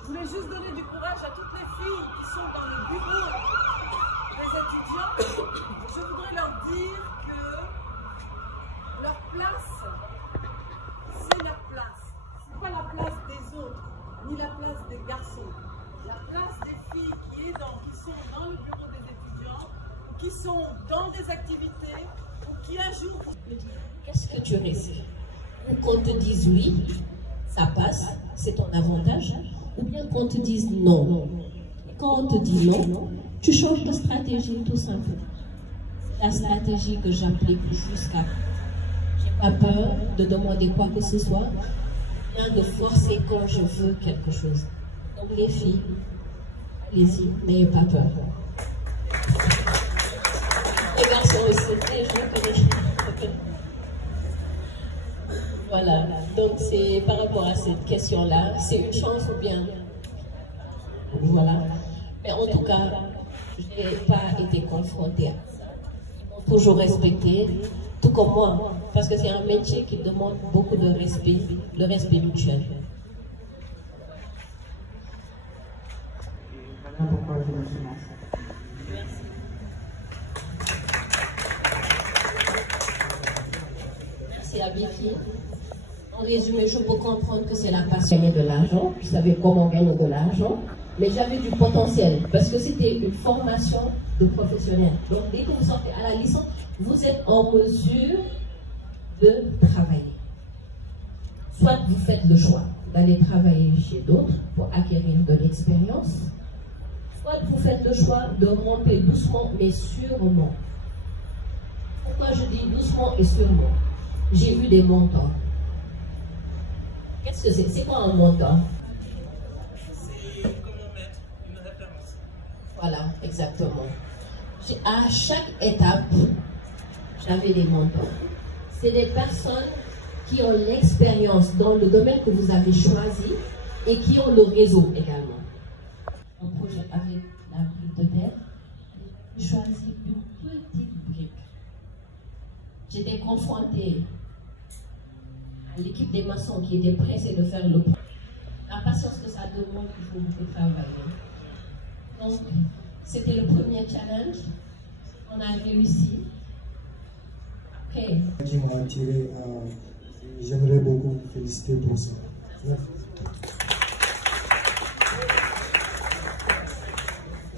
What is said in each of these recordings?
Je voulais juste donner du courage à toutes les filles qui sont dans le bureau des étudiants. Je voudrais leur dire que leur place, c'est leur place. Ce n'est pas la place des autres, ni la place des garçons. La place des filles qui sont dans le bureau des étudiants, ou qui sont dans des activités, ou qui un jour... Qu'est-ce que tu réussis? Ou qu'on te dise oui, ça passe, c'est ton avantage, ou bien qu'on te dise non. Quand on te dit non, tu changes de stratégie tout simplement. C'est la stratégie que j'applique jusqu'à... J'ai pas peur de demander quoi que ce soit, rien de forcer quand je veux quelque chose. Donc les filles, allez-y, n'ayez pas peur. Les garçons aussi, je connais. Voilà, donc c'est par rapport à cette question-là, c'est une chance ou bien... Voilà. Mais en tout cas, je n'ai pas été confrontée à ça. Ils m'ont toujours respecté, tout comme moi, parce que c'est un métier qui demande beaucoup de respect, le respect mutuel. Voilà pourquoi je me suis lancée. Merci. Merci à Vicky. En résumé, je peux comprendre que c'est la passion de gagner de l'argent. Je savais comment gagner de l'argent, mais j'avais du potentiel parce que c'était une formation de professionnel. Donc, dès que vous sortez à la licence, vous êtes en mesure de travailler. Soit vous faites le choix d'aller travailler chez d'autres pour acquérir de l'expérience, soit vous faites le choix de ramper doucement mais sûrement. Pourquoi je dis doucement et sûrement? J'ai eu des mentors. Qu'est-ce que c'est? C'est quoi un mentor? C'est comme mon maître, une référence. Voilà, exactement. À chaque étape, j'avais des mentors. C'est des personnes qui ont l'expérience dans le domaine que vous avez choisi et qui ont le réseau également. Un projet avec la brique de terre, j'ai choisi une petite brique. J'étais confrontée à l'équipe des maçons qui était pressée de faire le projet. La patience que ça demande, il faut beaucoup travailler. Donc, c'était le premier challenge. On a réussi. Après, qui m'ont attiré, j'aimerais beaucoup vous féliciter pour ça. Merci.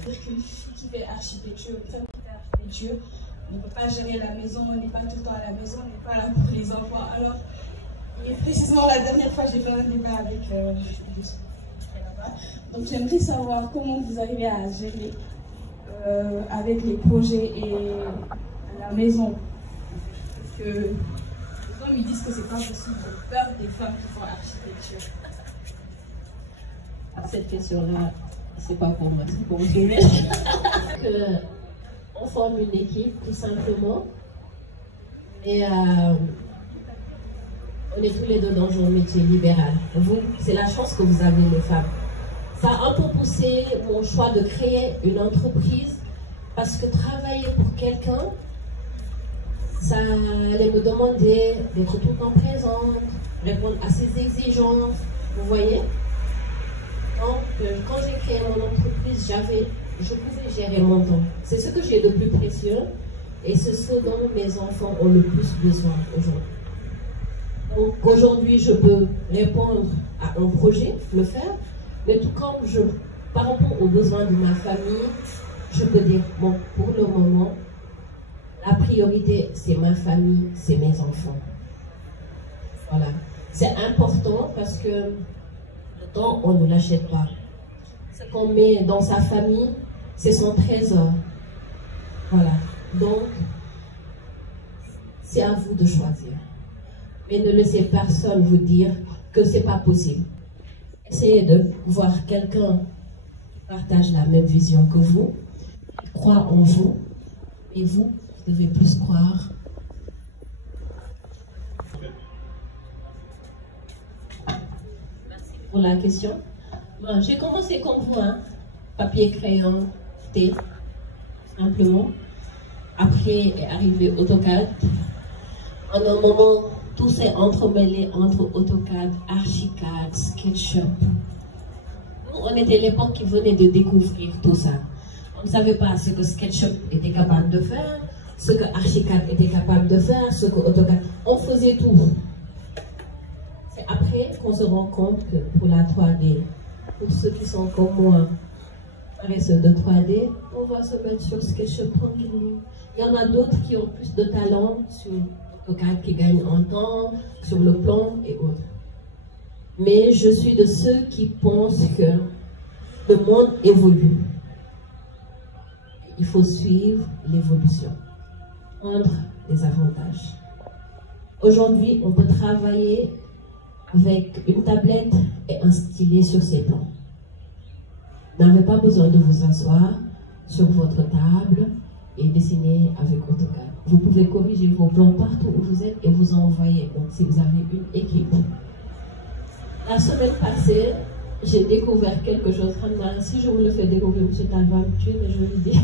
Qu'une fille qui fait architecture, une femme qui fait architecture, ne peut pas gérer la maison, on n'est pas tout le temps à la maison, on n'est pas là pour les enfants. Alors, et précisément la dernière fois, j'ai fait un débat avec là-bas. Donc, j'aimerais savoir comment vous arrivez à gérer avec les projets et la maison. Parce que les hommes ils disent que c'est pas possible, j'ai peur des femmes qui font l'architecture. cette question-là, c'est pas pour moi, c'est pour vous. On forme une équipe, tout simplement. Et on est tous les deux dans un métier libéral. Vous, c'est la chance que vous avez, les femmes. Ça a un peu poussé mon choix de créer une entreprise parce que travailler pour quelqu'un, ça allait me demander d'être tout le temps présente, répondre à ses exigences, vous voyez. Donc, quand j'ai créé mon entreprise, je pouvais gérer mon temps. C'est ce que j'ai de plus précieux et c'est ce dont mes enfants ont le plus besoin aujourd'hui. Donc aujourd'hui, je peux répondre à un projet, le faire, mais tout comme par rapport aux besoins de ma famille, je peux dire, bon, pour le moment, la priorité, c'est ma famille, c'est mes enfants. Voilà. C'est important parce que le temps, on ne l'achète pas. Ce qu'on met dans sa famille, c'est son trésor. Voilà. Donc, c'est à vous de choisir. Mais ne laissez personne vous dire que c'est pas possible. Essayez de voir quelqu'un qui partage la même vision que vous, qui croit en vous, et vous devez plus croire. Merci pour la question. Bon, j'ai commencé comme vous, hein, papier, crayon, thé, simplement. Après est arrivé AutoCAD. En un moment, tout s'est entremêlé entre AutoCAD, Archicad, SketchUp. Nous, on était l'époque qui venait de découvrir tout ça. On ne savait pas ce que SketchUp était capable de faire, ce que Archicad était capable de faire, ce que AutoCAD... On faisait tout. C'est après qu'on se rend compte que pour la 3D, pour ceux qui sont comme moi, paresseux de 3D, on va se mettre sur SketchUp tranquillement. Il y en a d'autres qui ont plus de talent sur AutoCAD, qui gagnent en temps, sur le plan et autres. Mais je suis de ceux qui pensent que le monde évolue. Il faut suivre l'évolution, prendre des avantages. Aujourd'hui, on peut travailler avec une tablette et un stylet sur ses plans. Vous n'avez pas besoin de vous asseoir sur votre table et dessiner avec AutoCAD. Vous pouvez corriger vos plans partout où vous êtes et vous envoyer, donc si vous avez une équipe. La semaine passée, j'ai découvert quelque chose. Si je vous le fais découvrir, M. Talva, mais je vous le dis.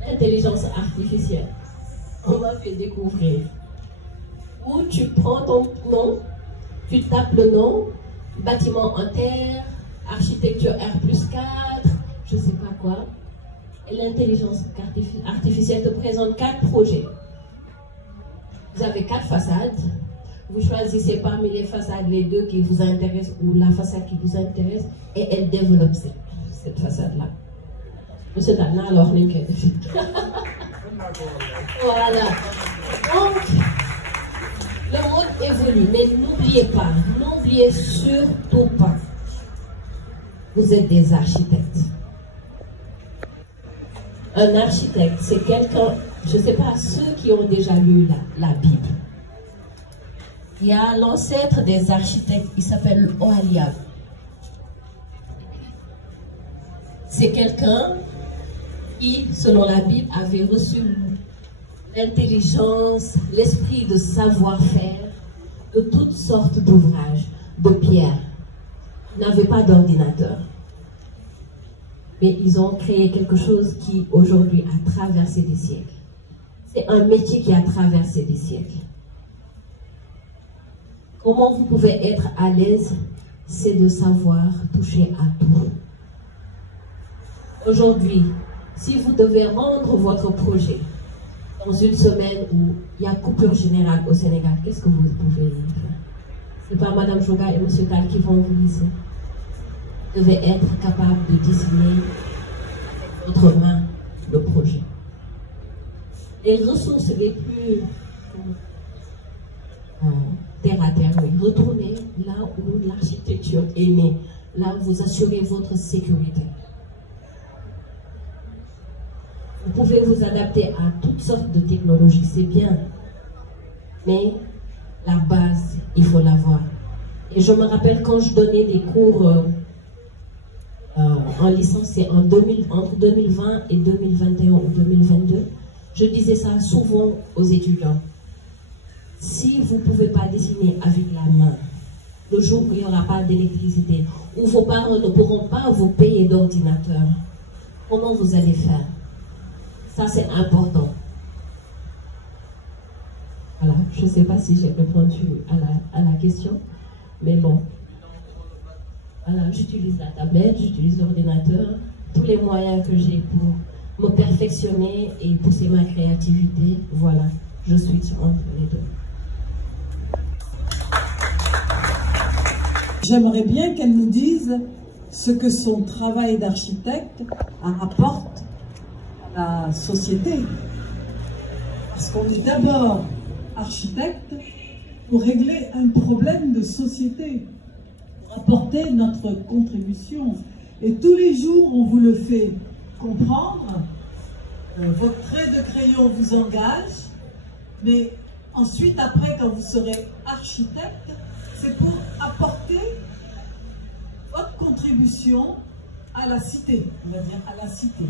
L'intelligence artificielle. On m'a fait découvrir. Où tu prends ton nom, tu tapes le nom, bâtiment en terre, architecture R+4, je ne sais pas quoi. Et l'intelligence artificielle te présente 4 projets. Vous avez 4 façades. Vous choisissez parmi les façades les 2 qui vous intéressent ou la façade qui vous intéresse et elle développe cette façade-là. Monsieur Talna, alors, voilà. Donc, le monde évolue, mais n'oubliez surtout pas, vous êtes des architectes. Un architecte, c'est quelqu'un, je ne sais pas, ceux qui ont déjà lu la Bible. Il y a l'ancêtre des architectes, il s'appelle Oholiab. C'est quelqu'un qui, selon la Bible, avait reçu l'intelligence, l'esprit de savoir-faire de toutes sortes d'ouvrages, de pierres. Ils n'avaient pas d'ordinateur. Mais ils ont créé quelque chose qui, aujourd'hui, a traversé des siècles. C'est un métier qui a traversé des siècles. Comment vous pouvez être à l'aise, c'est de savoir toucher à tout. Aujourd'hui, si vous devez rendre votre projet dans une semaine où il y a coupure générale au Sénégal, qu'est-ce que vous pouvez faire? Ce n'est pas Mme Joga et M. Tal qui vont vous laisser. Vous devez être capable de dessiner avec votre main le projet. Les ressources les plus terre à terre, oui. Retournez là où l'architecture est née, là où vous assurez votre sécurité. Vous pouvez vous adapter à toutes sortes de technologies, c'est bien. Mais la base, il faut l'avoir. Et je me rappelle quand je donnais des cours en licence, c'est entre 2020 et 2021 ou 2022, je disais ça souvent aux étudiants. Si vous ne pouvez pas dessiner avec la main, le jour où il n'y aura pas d'électricité, où vos parents ne pourront pas vous payer d'ordinateur, comment vous allez faire? Ça, c'est important. Voilà, je ne sais pas si j'ai répondu à la question, mais bon. Voilà, j'utilise la tablette, j'utilise l'ordinateur, tous les moyens que j'ai pour me perfectionner et pousser ma créativité. Voilà, je suis entre les deux. J'aimerais bien qu'elle nous dise ce que son travail d'architecte apporte à la société. Parce qu'on est d'abord architecte pour régler un problème de société, pour apporter notre contribution. Et tous les jours, on vous le fait comprendre. Votre trait de crayon vous engage, mais ensuite, après, quand vous serez architecte, c'est pour apporter votre contribution à la cité, on va dire à la cité,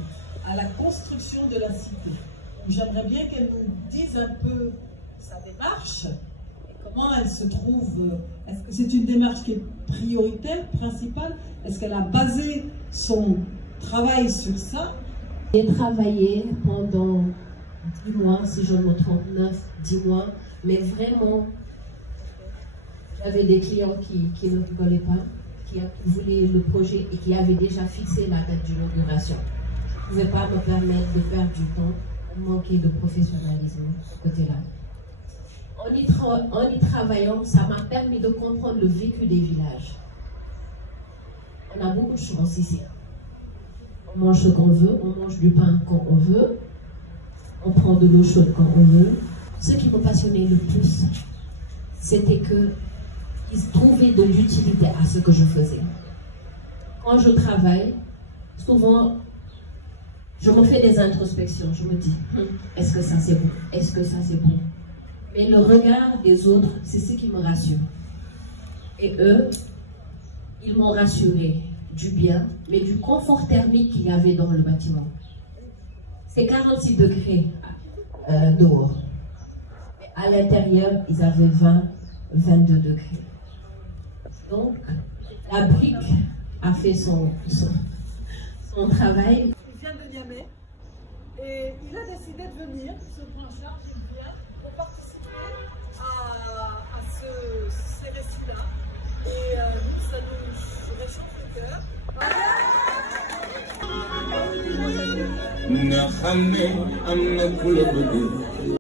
à la construction de la cité. J'aimerais bien qu'elle nous dise un peu sa démarche, et comment elle se trouve. Est-ce que c'est une démarche qui est prioritaire, principale? Est-ce qu'elle a basé son travail sur ça? J'ai travaillé pendant 10 mois, si je ne me trompe, 10 mois. Mais vraiment, j'avais des clients qui ne rigolaient pas, qui voulaient le projet et qui avaient déjà fixé la date d'inauguration. Je ne pouvais pas me permettre de perdre du temps, manquer de professionnalisme de ce côté-là. En y travaillant, ça m'a permis de comprendre le vécu des villages. On a beaucoup de chance ici. On mange ce qu'on veut, on mange du pain quand on veut, on prend de l'eau chaude quand on veut. Ce qui me passionnait le plus, c'était qu'ils trouvaient de l'utilité à ce que je faisais. Quand je travaille, souvent, je me fais des introspections. Je me dis, est-ce que ça c'est bon? Est-ce que ça c'est bon? Mais le regard des autres, c'est ce qui me rassure. Et eux, ils m'ont rassuré du bien, mais du confort thermique qu'il y avait dans le bâtiment. C'est 46 degrés dehors. À l'intérieur, ils avaient 22 degrés. Donc, la brique a fait son travail. Il vient de Niamey et il a décidé de venir, se prend en charge, il vient pour participer à ces récits-là. Et nous, ça nous réchauffe le cœur. nga xam ne am na ku la bëgg